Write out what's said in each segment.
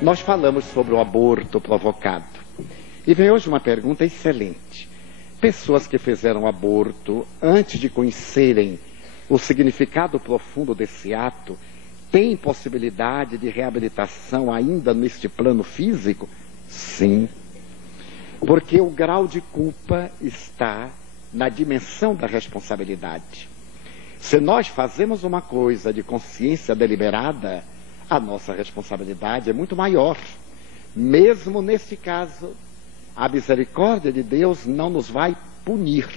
Nós falamos sobre o aborto provocado. E vem hoje uma pergunta excelente. Pessoas que fizeram aborto antes de conhecerem o significado profundo desse ato, têm possibilidade de reabilitação ainda neste plano físico? Sim. Porque o grau de culpa está na dimensão da responsabilidade. Se nós fazemos uma coisa de consciência deliberada, a nossa responsabilidade é muito maior. Mesmo nesse caso, a misericórdia de Deus não nos vai punir,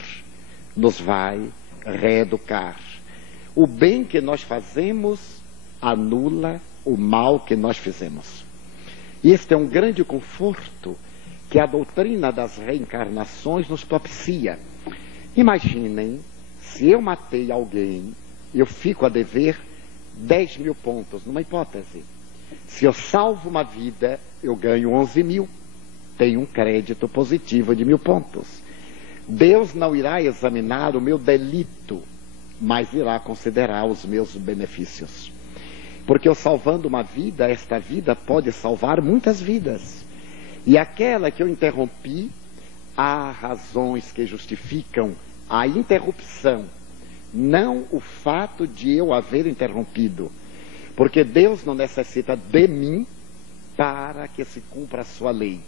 nos vai reeducar. O bem que nós fazemos anula o mal que nós fizemos. E este é um grande conforto que a doutrina das reencarnações nos propicia. Imaginem, se eu matei alguém, eu fico a dever 10 mil pontos, numa hipótese. Se eu salvo uma vida, eu ganho 11 mil. Tenho um crédito positivo de 1000 pontos. Deus não irá examinar o meu delito, mas irá considerar os meus benefícios. Porque eu salvando uma vida, esta vida pode salvar muitas vidas. E aquela que eu interrompi, há razões que justificam a interrupção, não o fato de eu haver interrompido. Porque Deus não necessita de mim para que se cumpra a sua lei.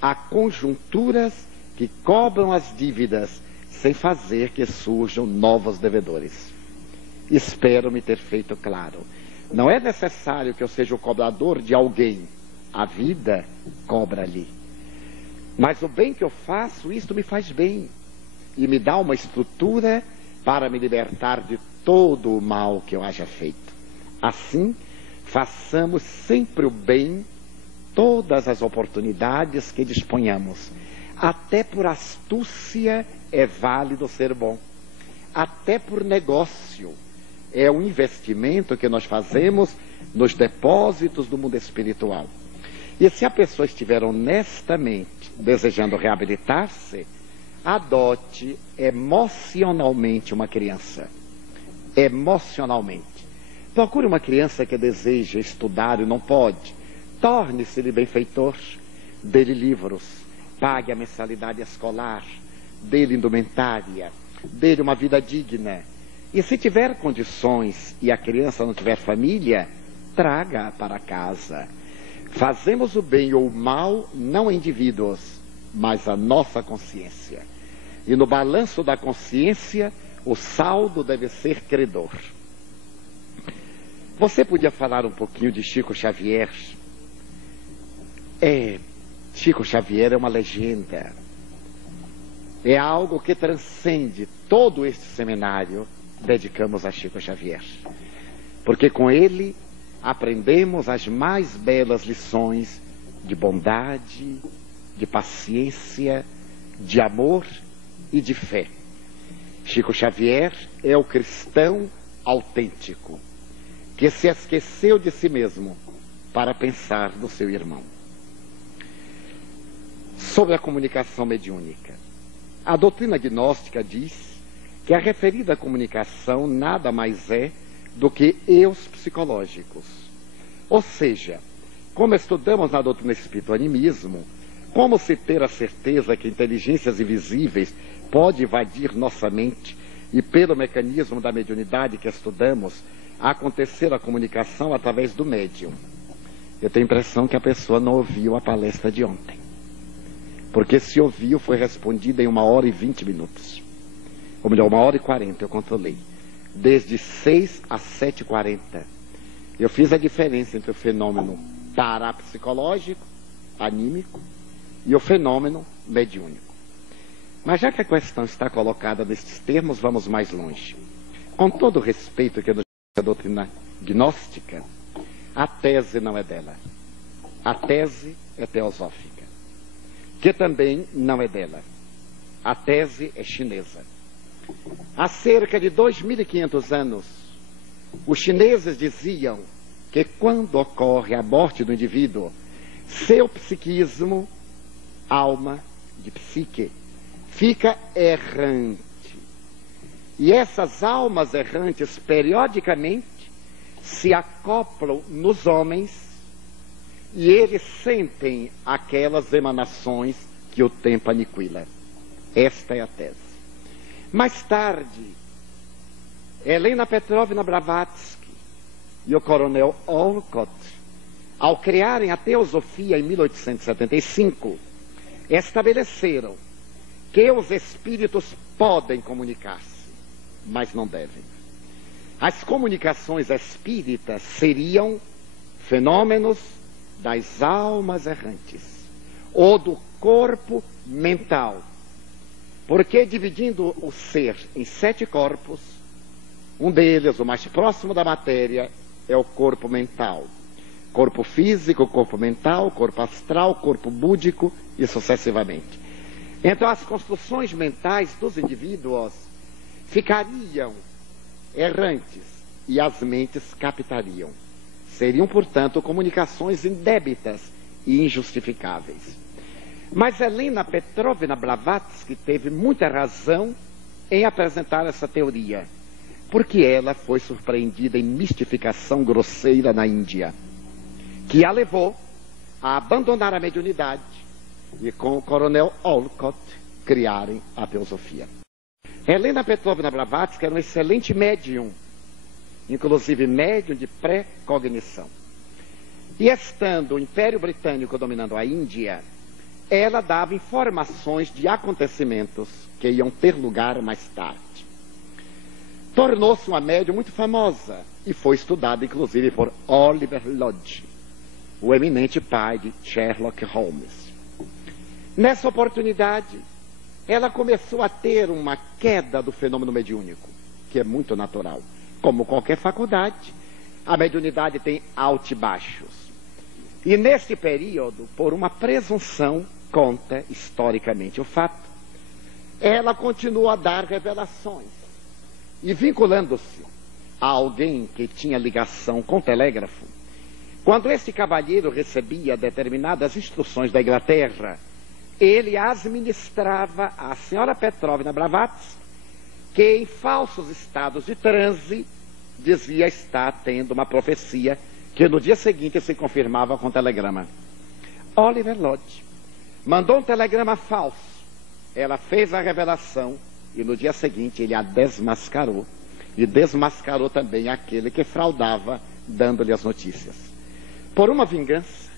Há conjunturas que cobram as dívidas sem fazer que surjam novos devedores. Espero me ter feito claro. Não é necessário que eu seja o cobrador de alguém. A vida cobra-lhe. Mas o bem que eu faço, isto me faz bem. E me dá uma estrutura para me libertar de todo o mal que eu haja feito. Assim, façamos sempre o bem, todas as oportunidades que disponhamos. Até por astúcia é válido ser bom. Até por negócio. É um investimento que nós fazemos nos depósitos do mundo espiritual. E se a pessoa estiver honestamente desejando reabilitar-se, adote emocionalmente uma criança. Emocionalmente. Procure uma criança que deseja estudar e não pode. Torne-se-lhe benfeitor. Dê-lhe livros. Pague a mensalidade escolar. Dê-lhe indumentária. Dê-lhe uma vida digna. E se tiver condições e a criança não tiver família, traga-a para casa. Fazemos o bem ou o mal não a indivíduos, mas a nossa consciência. E no balanço da consciência, o saldo deve ser credor. Você podia falar um pouquinho de Chico Xavier? Chico Xavier é uma legenda. É algo que transcende todo este seminário. Dedicamos a Chico Xavier. Porque com ele aprendemos as mais belas lições de bondade, de paciência, de amor e de fé. Chico Xavier é o cristão autêntico, que se esqueceu de si mesmo para pensar no seu irmão. Sobre a comunicação mediúnica. A doutrina gnóstica diz que a referida comunicação nada mais é do que eus psicológicos. Ou seja, como estudamos na doutrina espírita o animismo, como se ter a certeza que inteligências invisíveis podem invadir nossa mente e pelo mecanismo da mediunidade que estudamos, acontecer a comunicação através do médium. Eu tenho a impressão que a pessoa não ouviu a palestra de ontem. Porque se ouviu, foi respondida em 1h20 minutos. Ou melhor, 1h40, eu controlei. Desde 6 às 7h40. Eu fiz a diferença entre o fenômeno parapsicológico, anímico, e o fenômeno mediúnico. Mas já que a questão está colocada nestes termos, vamos mais longe. Com todo o respeito que a doutrina gnóstica, a tese não é dela. A tese é teosófica, que também não é dela. A tese é chinesa. Há cerca de 2.500 anos, os chineses diziam que quando ocorre a morte do indivíduo, seu psiquismo, alma de psique, fica errante. E essas almas errantes periodicamente se acoplam nos homens e eles sentem aquelas emanações que o tempo aniquila. Esta é a tese. Mais tarde, Helena Petrovna Blavatsky e o coronel Olcott, ao criarem a teosofia em 1875, estabeleceram que os espíritos podem comunicar-se, mas não devem. As comunicações espíritas seriam fenômenos das almas errantes, ou do corpo mental. Porque dividindo o ser em 7 corpos, um deles, o mais próximo da matéria, é o corpo mental. Corpo físico, corpo mental, corpo astral, corpo búdico e sucessivamente. Então as construções mentais dos indivíduos ficariam errantes e as mentes captariam. Seriam, portanto, comunicações indébitas e injustificáveis. Mas Helena Petrovna Blavatsky teve muita razão em apresentar essa teoria, porque ela foi surpreendida em mistificação grosseira na Índia, que a levou a abandonar a mediunidade e com o coronel Olcott criarem a teosofia. Helena Petrovna Blavatsky era um excelente médium, inclusive médium de pré-cognição. E estando o Império Britânico dominando a Índia, ela dava informações de acontecimentos que iam ter lugar mais tarde. Tornou-se uma médium muito famosa e foi estudada inclusive por Oliver Lodge, o eminente pai de Sherlock Holmes. Nessa oportunidade, ela começou a ter uma queda do fenômeno mediúnico, que é muito natural. Como qualquer faculdade, a mediunidade tem altos e baixos. E nesse período, por uma presunção, conta historicamente o fato, ela continuou a dar revelações. E vinculando-se a alguém que tinha ligação com o telégrafo, quando esse cavalheiro recebia determinadas instruções da Inglaterra, ele as ministrava à senhora Petrovna Blavatsky, que em falsos estados de transe dizia estar tendo uma profecia que no dia seguinte se confirmava com telegrama. Oliver Lodge mandou um telegrama falso, ela fez a revelação e no dia seguinte ele a desmascarou e desmascarou também aquele que fraudava dando-lhe as notícias. Por uma vingança,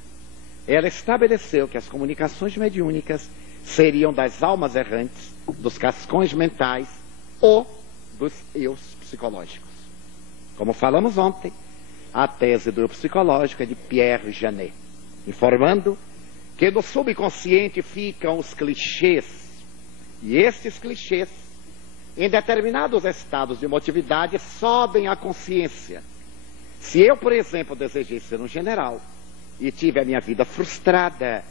ela estabeleceu que as comunicações mediúnicas seriam das almas errantes, dos cascões mentais ou dos eus psicológicos. Como falamos ontem, a tese do eu psicológico é de Pierre Janet, informando que no subconsciente ficam os clichês, e estes clichês, em determinados estados de emotividade, sobem à consciência. Se eu, por exemplo, desejei ser um general e tive a minha vida frustrada,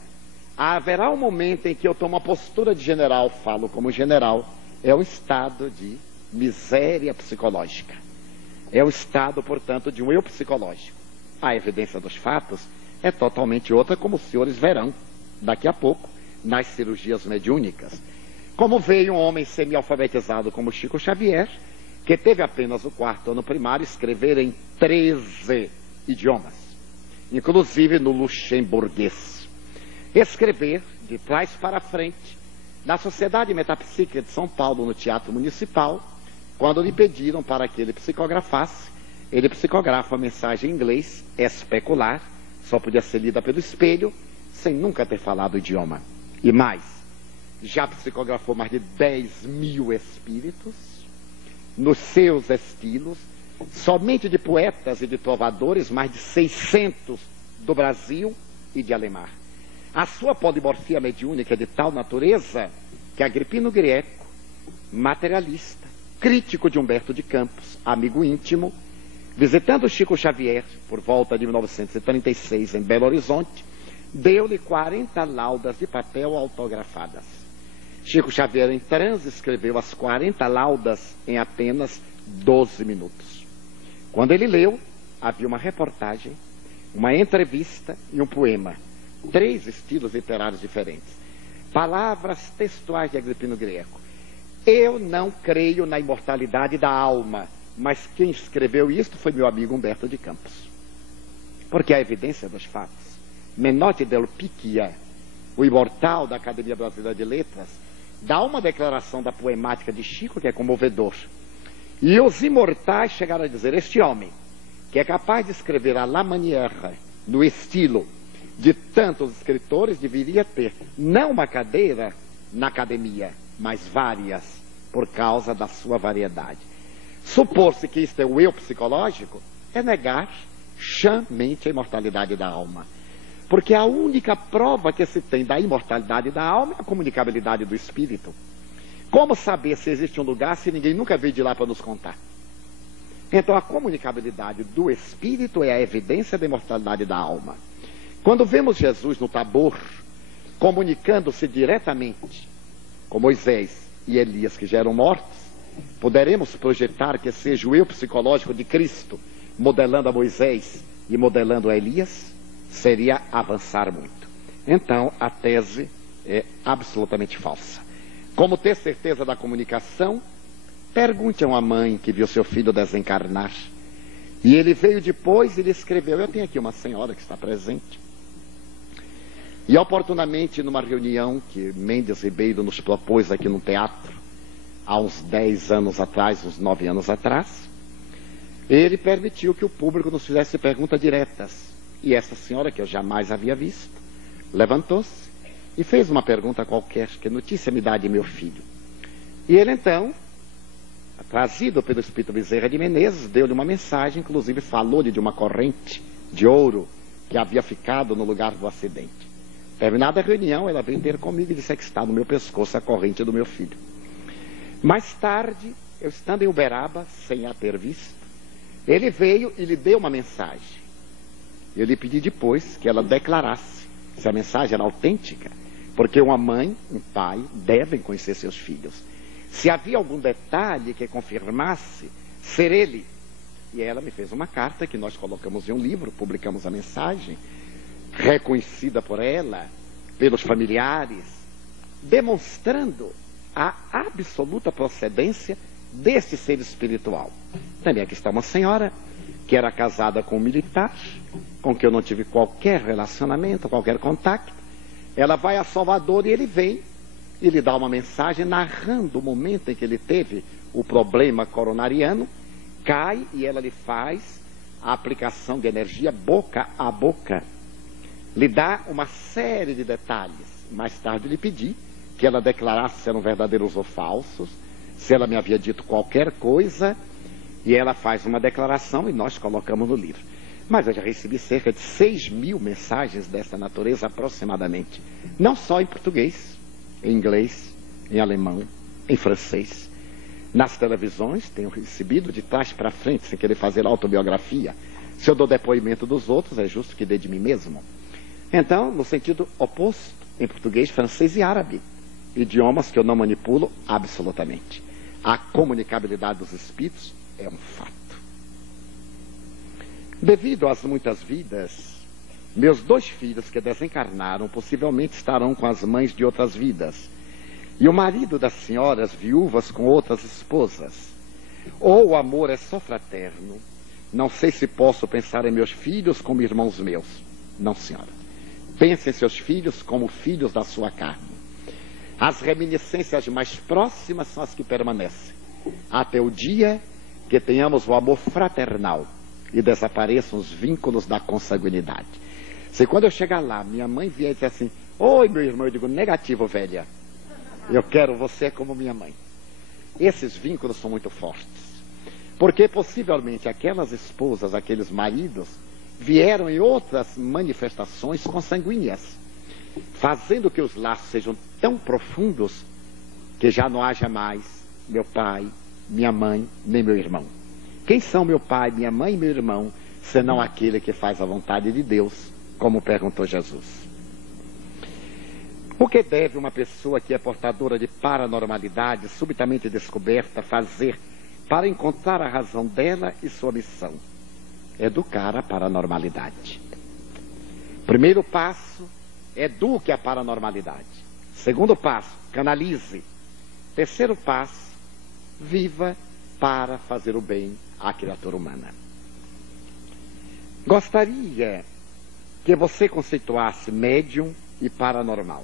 haverá um momento em que eu tomo a postura de general, falo como general, é um estado de miséria psicológica. É o estado, portanto, de um eu psicológico. A evidência dos fatos é totalmente outra, como os senhores verão daqui a pouco nas cirurgias mediúnicas. Como veio um homem semi-alfabetizado como Chico Xavier, que teve apenas o 4º ano primário, escrever em 13 idiomas, inclusive no luxemburguês. Escrever de trás para frente, na Sociedade Metapsíquica de São Paulo, no Teatro Municipal, quando lhe pediram para que ele psicografasse, ele psicografa a mensagem em inglês, especular, só podia ser lida pelo espelho, sem nunca ter falado o idioma. E mais, já psicografou mais de 10.000 espíritos, nos seus estilos, somente de poetas e de trovadores, mais de 600 do Brasil e de Alemar. A sua polimorfia mediúnica é de tal natureza que Agripino Grieco, materialista, crítico de Humberto de Campos, amigo íntimo, visitando Chico Xavier por volta de 1936 em Belo Horizonte, deu-lhe 40 laudas de papel autografadas. Chico Xavier, em transe, escreveu as 40 laudas em apenas 12 minutos. Quando ele leu, havia uma reportagem, uma entrevista e um poema. 3 estilos literários diferentes. Palavras textuais de Agripino Grieco. Eu não creio na imortalidade da alma, mas quem escreveu isto foi meu amigo Humberto de Campos. Porque a evidência dos fatos Menotti del Picchia, o imortal da Academia Brasileira de Letras, dá uma declaração da poemática de Chico que é comovedor. E os imortais chegaram a dizer: este homem, que é capaz de escrever à la manière, no estilo de tantos escritores, deveria ter não uma cadeira na academia, mas várias, por causa da sua variedade. Supor-se que isto é o eu psicológico é negar chamente a imortalidade da alma. Porque a única prova que se tem da imortalidade da alma é a comunicabilidade do espírito. Como saber se existe um lugar se ninguém nunca veio de lá para nos contar? Então a comunicabilidade do espírito é a evidência da imortalidade da alma. Quando vemos Jesus no Tabor, comunicando-se diretamente com Moisés e Elias, que já eram mortos, poderemos projetar que seja o eu psicológico de Cristo, modelando a Moisés e modelando a Elias? Seria avançar muito. Então, a tese é absolutamente falsa. Como ter certeza da comunicação? Pergunte a uma mãe que viu seu filho desencarnar. E ele veio depois e lhe escreveu. Eu tenho aqui uma senhora que está presente. E oportunamente, numa reunião que Mendes Ribeiro nos propôs aqui no teatro, há uns 10 anos atrás, uns 9 anos atrás, ele permitiu que o público nos fizesse perguntas diretas. E essa senhora, que eu jamais havia visto, levantou-se e fez uma pergunta qualquer: que notícia me dá de meu filho? E ele então, trazido pelo Espírito Bezerra de Menezes, deu-lhe uma mensagem, inclusive falou-lhe de uma corrente de ouro que havia ficado no lugar do acidente. Terminada a reunião, ela veio ter comigo e disse que está no meu pescoço a corrente do meu filho. Mais tarde, eu estando em Uberaba, sem a ter visto, ele veio e lhe deu uma mensagem. Eu lhe pedi depois que ela declarasse se a mensagem era autêntica, porque uma mãe, um pai, devem conhecer seus filhos. Se havia algum detalhe que confirmasse ser ele. E ela me fez uma carta que nós colocamos em um livro, publicamos a mensagem, reconhecida por ela, pelos familiares, demonstrando a absoluta procedência deste ser espiritual. Também aqui está uma senhora que era casada com um militar, com quem eu não tive qualquer relacionamento, qualquer contato. Ela vai a Salvador e ele vem e lhe dá uma mensagem narrando o momento em que ele teve o problema coronariano, cai e ela lhe faz a aplicação de energia boca a boca. Lhe dá uma série de detalhes. Mais tarde lhe pedi que ela declarasse se eram verdadeiros ou falsos, se ela me havia dito qualquer coisa, e ela faz uma declaração e nós colocamos no livro. Mas eu já recebi cerca de 6.000 mensagens dessa natureza aproximadamente. Não só em português, em inglês, em alemão, em francês. Nas televisões tenho recebido de trás para frente, sem querer fazer autobiografia. Se eu dou depoimento dos outros, é justo que dê de mim mesmo. Então, no sentido oposto, em português, francês e árabe. Idiomas que eu não manipulo absolutamente. A comunicabilidade dos espíritos é um fato. Devido às muitas vidas, meus 2 filhos que desencarnaram possivelmente estarão com as mães de outras vidas. E o marido das senhoras viúvas com outras esposas. Ou o amor é só fraterno. Não sei se posso pensar em meus filhos como irmãos meus. Não, senhora. Pense em seus filhos como filhos da sua carne. As reminiscências mais próximas são as que permanecem, até o dia que tenhamos o amor fraternal e desapareçam os vínculos da consanguinidade. Se quando eu chegar lá, minha mãe vier e dizer assim: oi, meu irmão, eu digo: negativo, velha. Eu quero você como minha mãe. Esses vínculos são muito fortes. Porque possivelmente aquelas esposas, aqueles maridos, vieram em outras manifestações consanguíneas, fazendo que os laços sejam tão profundos que já não haja mais meu pai, minha mãe, nem meu irmão. Quem são meu pai, minha mãe e meu irmão, senão aquele que faz a vontade de Deus, como perguntou Jesus? O que deve uma pessoa que é portadora de paranormalidade, subitamente descoberta, fazer para encontrar a razão dela e sua missão? Educar a paranormalidade. Primeiro passo, eduque a paranormalidade. Segundo passo, canalize. Terceiro passo, viva para fazer o bem à criatura humana. Gostaria que você conceituasse médium e paranormal.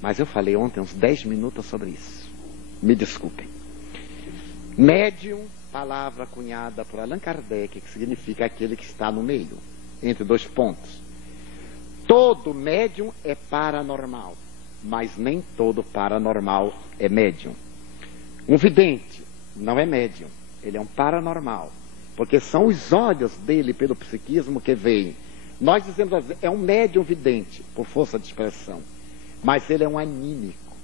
Mas eu falei ontem uns 10 minutos sobre isso. Me desculpem. Médium, palavra cunhada por Allan Kardec, que significa aquele que está no meio, entre dois pontos. Todo médium é paranormal, mas nem todo paranormal é médium. Um vidente não é médium, ele é um paranormal, porque são os olhos dele pelo psiquismo que veem. Nós dizemos assim, é um médium vidente, por força de expressão, mas ele é um anímico,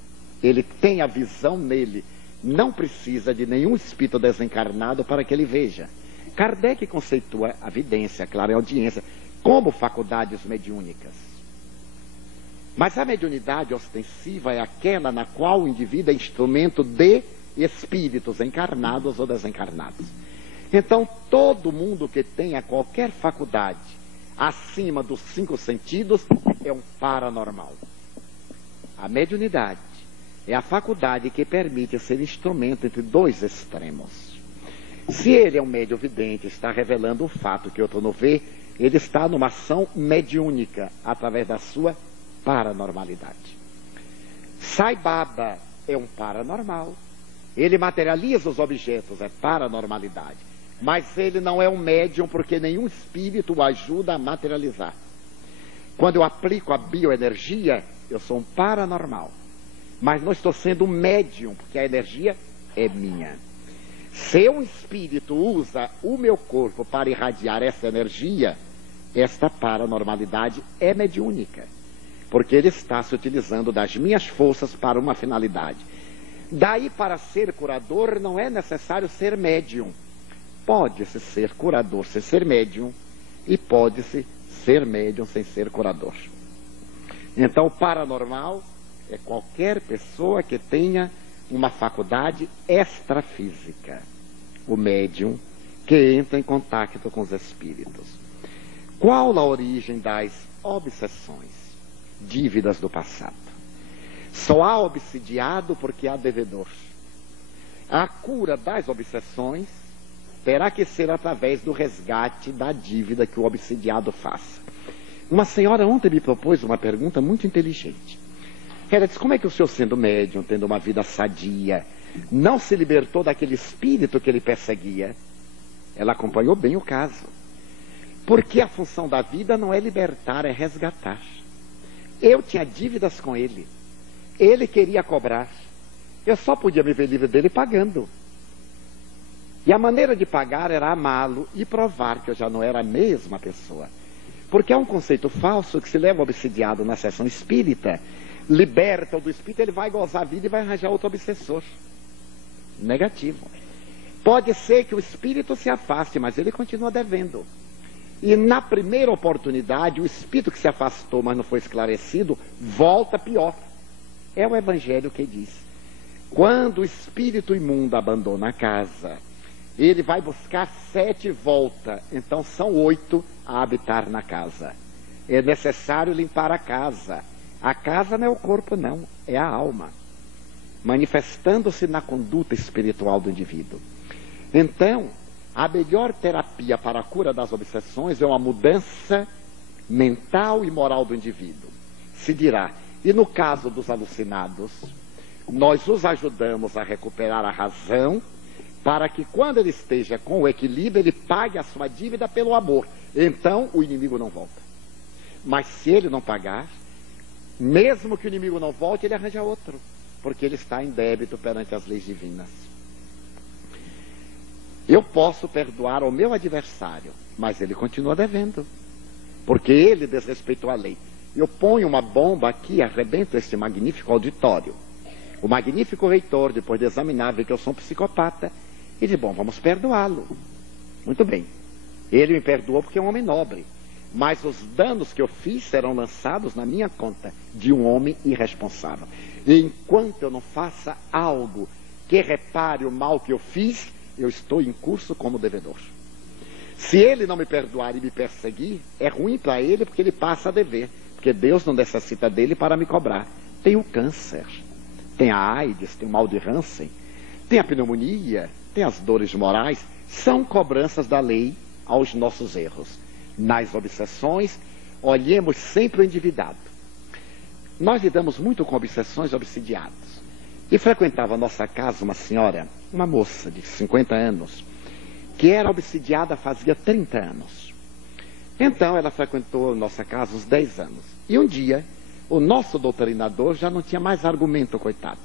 ele tem a visão nele, não precisa de nenhum espírito desencarnado para que ele veja. Kardec conceitua a vidência, a clareaudiência, como faculdades mediúnicas. Mas a mediunidade ostensiva é aquela na qual o indivíduo é instrumento de espíritos encarnados ou desencarnados. Então, todo mundo que tenha qualquer faculdade acima dos 5 sentidos é um paranormal. A mediunidade é a faculdade que permite ser instrumento entre dois extremos. Se ele é um médium vidente, está revelando um fato que outro não vê, ele está numa ação mediúnica através da sua paranormalidade. Sai Baba é um paranormal. Ele materializa os objetos, é paranormalidade. Mas ele não é um médium porque nenhum espírito o ajuda a materializar. Quando eu aplico a bioenergia, eu sou um paranormal. Mas não estou sendo um médium, porque a energia é minha. Se um espírito usa o meu corpo para irradiar essa energia, esta paranormalidade é mediúnica. Porque ele está se utilizando das minhas forças para uma finalidade. Daí, para ser curador, não é necessário ser médium. Pode-se ser curador sem ser médium, e pode-se ser médium sem ser curador. Então, o paranormal é qualquer pessoa que tenha uma faculdade extrafísica. O médium que entra em contato com os espíritos. Qual a origem das obsessões? Dívidas do passado. Só há obsidiado porque há devedor. A cura das obsessões terá que ser através do resgate da dívida que o obsidiado faça. Uma senhora ontem me propôs uma pergunta muito inteligente. Ela disse, como é que o senhor, sendo médium, tendo uma vida sadia, não se libertou daquele espírito que ele perseguia? Ela acompanhou bem o caso. Porque a função da vida não é libertar, é resgatar. Eu tinha dívidas com ele. Ele queria cobrar. Eu só podia me ver livre dele pagando. E a maneira de pagar era amá-lo e provar que eu já não era a mesma pessoa. Porque é um conceito falso que se leva o obsidiado na sessão espírita, liberta o do espírito, ele vai gozar a vida e vai arranjar outro obsessor. Negativo. Pode ser que o espírito se afaste, mas ele continua devendo. E na primeira oportunidade, o espírito que se afastou, mas não foi esclarecido, volta pior. É o Evangelho que diz. Quando o espírito imundo abandona a casa, ele vai buscar 7 e volta. Então são 8 a habitar na casa. É necessário limpar a casa. A casa não é o corpo, não. É a alma. Manifestando-se na conduta espiritual do indivíduo. Então, a melhor terapia para a cura das obsessões é uma mudança mental e moral do indivíduo. Se dirá, e no caso dos alucinados, nós os ajudamos a recuperar a razão para que quando ele esteja com o equilíbrio, ele pague a sua dívida pelo amor. Então, o inimigo não volta. Mas se ele não pagar, mesmo que o inimigo não volte, ele arranja outro, porque ele está em débito perante as leis divinas. Eu posso perdoar ao meu adversário, mas ele continua devendo, porque ele desrespeitou a lei. Eu ponho uma bomba aqui e arrebento este magnífico auditório. O magnífico reitor, depois de examinar, vê que eu sou um psicopata, e diz, bom, vamos perdoá-lo. Muito bem. Ele me perdoou porque é um homem nobre, mas os danos que eu fiz serão lançados na minha conta de um homem irresponsável. E enquanto eu não faça algo que repare o mal que eu fiz, eu estou em curso como devedor. Se ele não me perdoar e me perseguir, é ruim para ele porque ele passa a dever. Porque Deus não necessita dele para me cobrar. Tem o câncer, tem a AIDS, tem o mal de Hansen, tem a pneumonia, tem as dores morais. São cobranças da lei aos nossos erros. nas obsessões, olhemos sempre o endividado. Nós lidamos muito com obsessões e obsidiados. E frequentava a nossa casa uma senhora, uma moça de 50 anos, que era obsidiada fazia 30 anos. Então ela frequentou a nossa casa uns 10 anos. E um dia, o nosso doutrinador já não tinha mais argumento, coitado.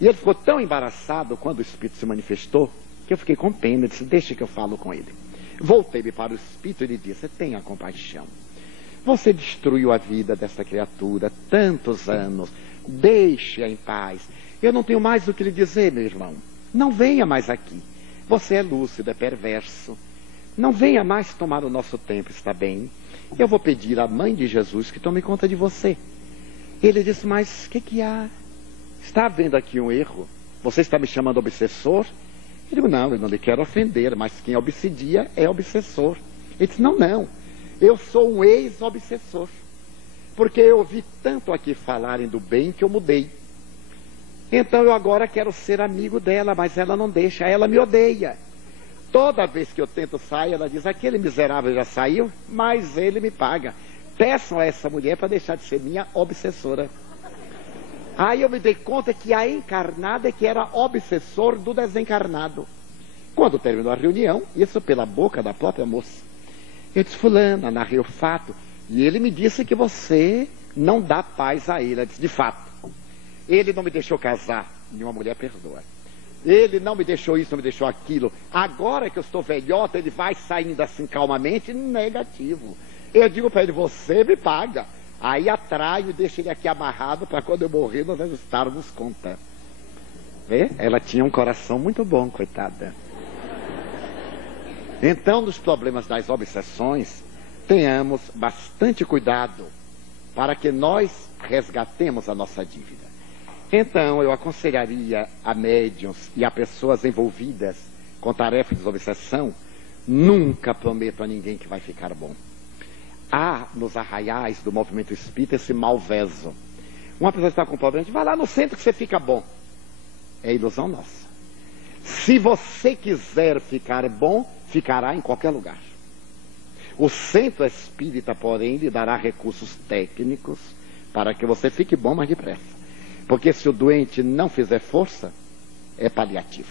E ele ficou tão embaraçado quando o Espírito se manifestou, que eu fiquei com pena. Eu disse, deixa que eu falo com ele. Voltei-me para o Espírito e lhe disse, tenha compaixão. Você destruiu a vida dessa criatura tantos anos. Deixe-a em paz. Eu não tenho mais o que lhe dizer, meu irmão. Não venha mais aqui. Você é lúcido, é perverso. Não venha mais tomar o nosso tempo, está bem? Eu vou pedir à mãe de Jesus que tome conta de você. Ele disse, mas o que há? Está havendo aqui um erro? Você está me chamando obsessor? Eu digo, não, eu não lhe quero ofender, mas quem obsidia é obsessor. Ele disse, não, eu sou um ex-obsessor. Porque eu ouvi tanto aqui falarem do bem que eu mudei. Então eu agora quero ser amigo dela, mas ela não deixa, ela me odeia. Toda vez que eu tento sair, ela diz, aquele miserável já saiu, mas ele me paga. Peçam a essa mulher para deixar de ser minha obsessora. Aí eu me dei conta que a encarnada é que era obsessor do desencarnado. Quando terminou a reunião, isso pela boca da própria moça, eu disse, fulana, narrei o fato, e ele me disse que você não dá paz a ele. Ela disse, de fato, ele não me deixou casar, nenhuma mulher perdoa. Ele não me deixou isso, não me deixou aquilo. Agora que eu estou velhota, ele vai saindo assim calmamente, negativo. Eu digo para ele, você me paga. Aí atraio e deixo ele aqui amarrado para quando eu morrer nós ajustarmos conta. Vê? Ela tinha um coração muito bom, coitada. Então, nos problemas das obsessões, tenhamos bastante cuidado para que nós resgatemos a nossa dívida. Então, eu aconselharia a médiuns e a pessoas envolvidas com tarefas de obsessão, nunca prometam a ninguém que vai ficar bom. Há nos arraiais do movimento espírita esse malveso. Uma pessoa está com problema, vai lá no centro que você fica bom. É ilusão nossa. Se você quiser ficar bom, ficará em qualquer lugar. O centro espírita, porém, lhe dará recursos técnicos para que você fique bom, mas depressa. Porque se o doente não fizer força, é paliativo.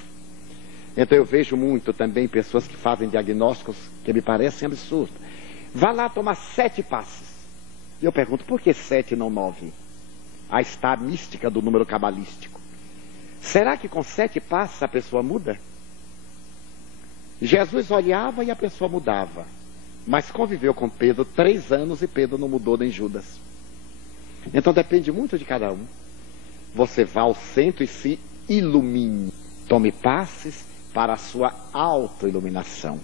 Então eu vejo muito também pessoas que fazem diagnósticos que me parecem absurdos. Vá lá tomar 7 passes. E eu pergunto, por que 7 e não 9? Aí está a mística do número cabalístico. Será que com 7 passos a pessoa muda? Jesus olhava e a pessoa mudava. Mas conviveu com Pedro 3 anos e Pedro não mudou nem Judas. Então depende muito de cada um. Você vá ao centro e se ilumine. Tome passes para a sua autoiluminação.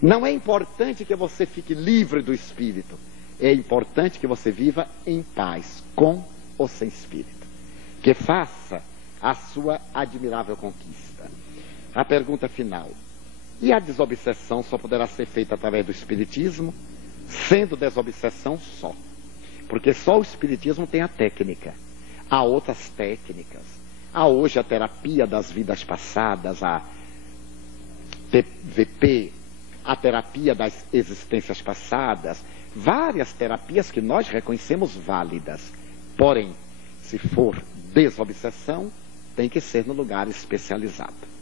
Não é importante que você fique livre do espírito. É importante que você viva em paz, com ou sem espírito. Que faça a sua admirável conquista. A pergunta final. E a desobsessão só poderá ser feita através do espiritismo, sendo desobsessão só. Porque só o espiritismo tem a técnica. Há outras técnicas. Há hoje a terapia das vidas passadas, a TVP, a terapia das existências passadas, várias terapias que nós reconhecemos válidas. Porém, se for desobsessão, tem que ser no lugar especializado.